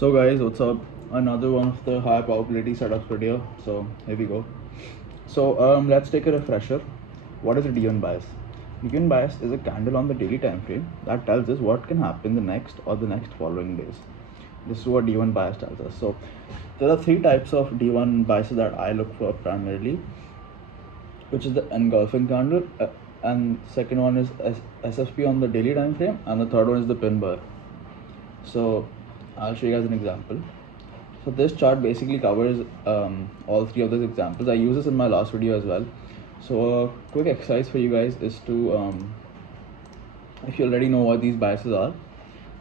So guys, what's up? Another one of the high probability setups video. So here we go. So let's take a refresher. What is a D1 bias? D1 bias is a candle on the daily time frame that tells us what can happen the next or the next following days. This is what D1 bias tells us. So there are three types of D1 biases that I look for primarily, which is the engulfing candle, and second one is SFP on the daily time frame, and the third one is the pin bar. So I'll show you guys an example. So this chart basically covers all three of those examples. I use this in my last video as well. So a quick exercise for you guys is to, if you already know what these biases are,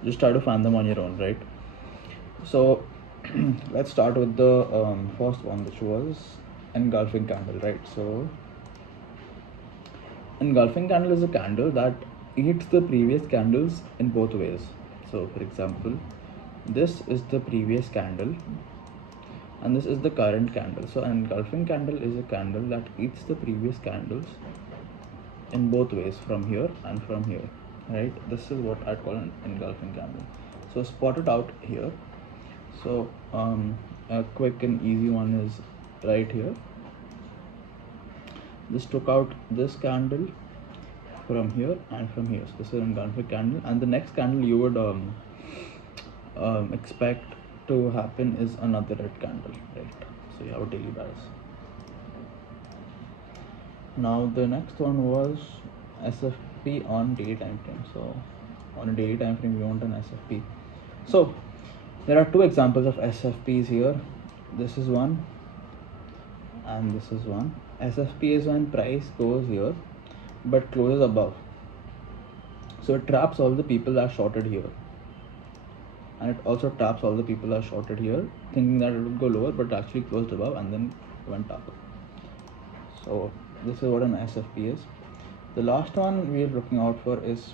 just try to find them on your own, right? So let's start with the first one, which was engulfing candle, right? So engulfing candle is a candle that eats the previous candles in both ways. So for example, this is the previous candle and this is the current candle. So an engulfing candle is a candle that eats the previous candles in both ways, from here and from here, right? This is what I call an engulfing candle. So spot it out here. So a quick and easy one is right here. This took out this candle from here and from here. So this is an engulfing candle, and the next candle you would expect to happen is another red candle, right? So you have a daily bias. Now the next one was SFP on daily time frame. So on a daily time frame we want an SFP. So there are two examples of SFPs here. This is one and this is one. SFP is when price goes here but closes above. So it traps all the people that are shorted here, and it also traps all the people that are shorted here, thinking that it would go lower but actually closed above and then went up. So this is what an SFP is. The last one we are looking out for is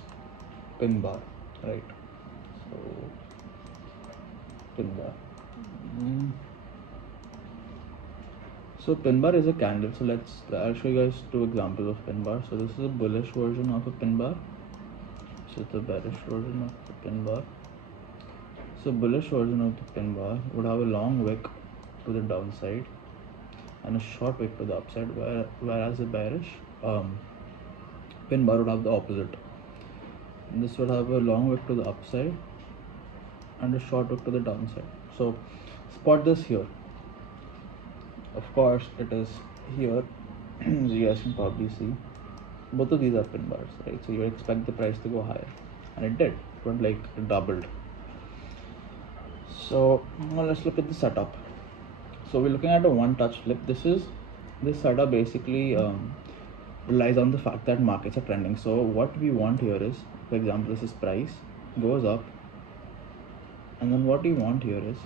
pin bar, right? So pin bar. So pin bar is a candle. So I'll show you guys two examples of pin bar. So this is a bullish version of a pin bar. This is the bearish version of the pin bar. So bullish version of the pin bar would have a long wick to the downside and a short wick to the upside, whereas the bearish pin bar would have the opposite. This would have a long wick to the upside and a short wick to the downside. So spot this here. Of course it is here. As you guys can probably see, both of these are pin bars, right? So you expect the price to go higher, and it did. It went like it doubled. So now let's look at the setup. So we're looking at a one-touch flip. This setup basically relies on the fact that markets are trending. So what we want here is, for example, this is price goes up, and then what we want here is,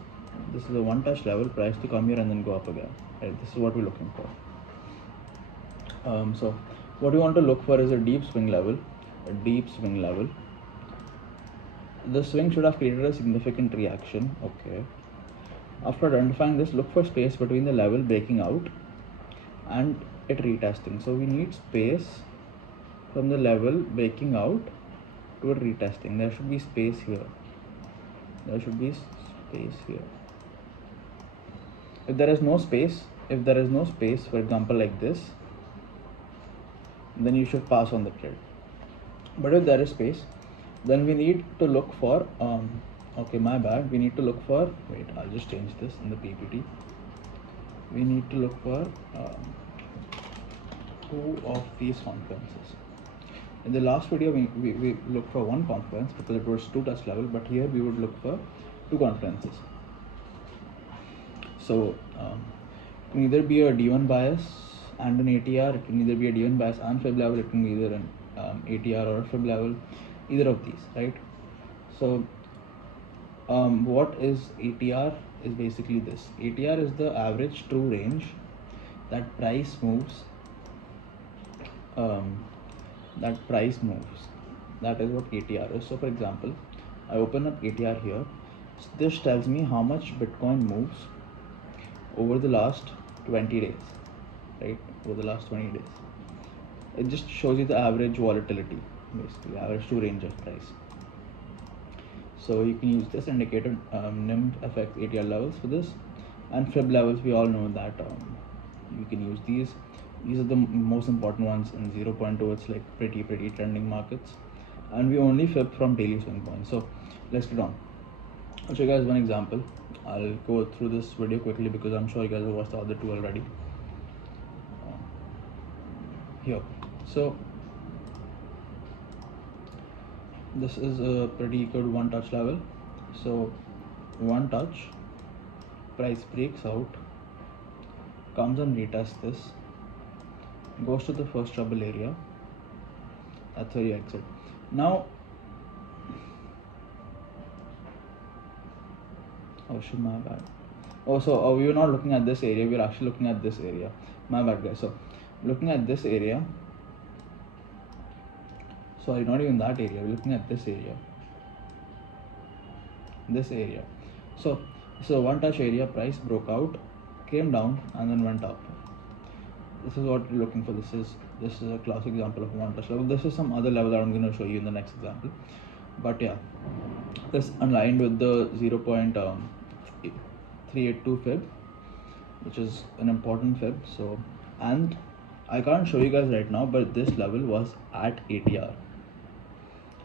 this is a one-touch level, price to come here and then go up again, right? This is what we're looking for. So what we want to look for is a deep swing level. The swing should have created a significant reaction. Okay. After identifying this, look for space between the level breaking out and it retesting. So we need space from the level breaking out to it retesting. There should be space here. If there is no space, for example like this, then you should pass on the trade. But if there is space, then we need to look for we need to look for, wait, I'll just change this in the PPT. We need to look for two of these confluences. In the last video we looked for one confluence because it was two touch level, but here we would look for two confluences. So it can either be a D1 bias and an ATR, it can either be a D1 bias and fib level, it can be either an ATR or a fib level, either of these, right? So what is ATR is basically this. ATR is the average true range that price moves. That is what ATR is. So for example, I open up ATR here. So this tells me how much Bitcoin moves over the last 20 days, right? Over the last 20 days. It just shows you the average volatility, basically average true range of price. So you can use this indicator. NIM affects ATR levels for this, and fib levels. We all know that you can use these. These are the most important ones in 0.2. It's like pretty trending markets, and we only fib from daily swing points. So let's get on. I'll show you guys one example. I'll go through this video quickly because I'm sure you guys have watched the other two already. Here, so this is a pretty good one touch level. So one touch, price breaks out, comes and retests this, goes to the first trouble area. That's where you exit. Now, oh shit, my bad. So we're not looking at this area, we're actually looking at this area. My bad, guys. So looking at this area, sorry, not even that area, we're looking at this area. So one touch area, price broke out, came down and then went up. This is what you're looking for. This is a classic example of one touch level. This is some other level that I'm going to show you in the next example. But yeah, this aligned with the 0.382 fib, which is an important fib. So, and I can't show you guys right now, but this level was at ATR,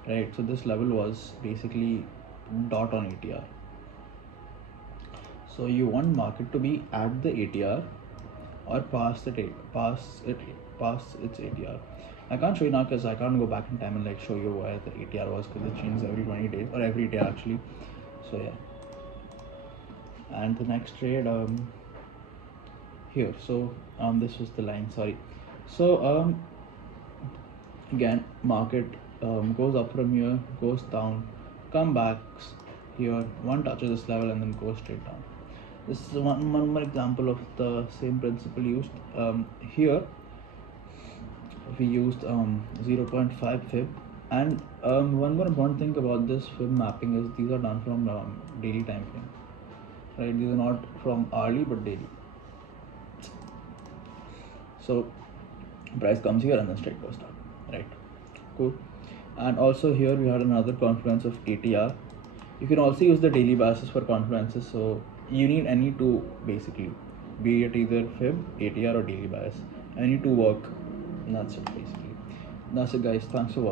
right? So this level was basically dot on ATR. So you want market to be at the ATR or past its ATR. I can't show you now because I can't go back in time and like show you where the ATR was, because it changes every 20 days or every day actually. So yeah, and the next trade here. So this was the line, sorry. So again, market goes up from here, goes down, come back here, one touches this level and then goes straight down. This is one more example of the same principle used. Here we used 0.5 fib, and one more important thing about this fib mapping is these are done from daily time frame, right? These are not from hourly but daily. So price comes here and then straight goes down, right? Cool. And also here we had another confluence of ATR. You can also use the daily biases for confluences. So you need any two basically, be it either fib, ATR or daily bias. Any two work, and that's it basically. That's it guys, thanks for watching.